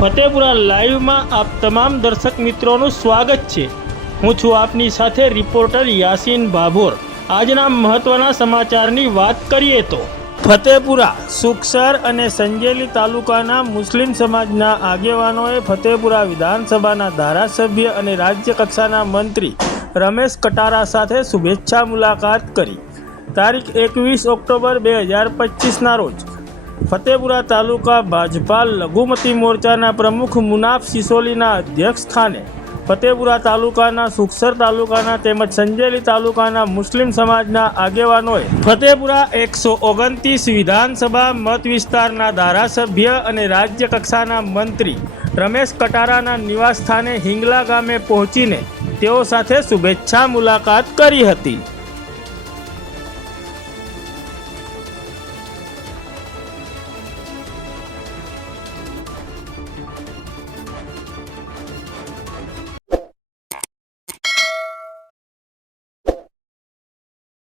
ફતેપુરા લાઈવમાં આપ તમામ દર્શક મિત્રોનું સ્વાગત છે. હું છું આપની સાથે રિપોર્ટર યાસીન ભાભોર આજના મહત્વના સમાચારની વાત કરીએ તો, ફતેપુરા, સુખસર અને સંજેલી તાલુકાના મુસ્લિમ સમાજના આગેવાનોએ ફતેપુરા વિધાનસભાના ધારાસભ્ય અને રાજ્ય કક્ષાના મંત્રી રમેશ કટારા સાથે શુભેચ્છા મુલાકાત કરી. તારીખ એકવીસ ઓક્ટોબર બે હજાર પચીસના રોજ ફતેપુરા તાલુકા ભાજપા લઘુમતી મોરચાના પ્રમુખ મુનાફ સિસોલીના અધ્યક્ષ સ્થાને ફતેપુરા તાલુકાના સુખસર તાલુકાના તેમજ સંજેલી તાલુકાના મુસ્લિમ સમાજના આગેવાનોએ ફતેપુરા એકસો ઓગણત્રીસ વિધાનસભા મત વિસ્તારના ધારાસભ્ય અને રાજ્ય કક્ષાના મંત્રી રમેશ કટારાના નિવાસ સ્થાને હિંગલા ગામે પહોંચીને તેઓ સાથે શુભેચ્છા મુલાકાત કરી હતી.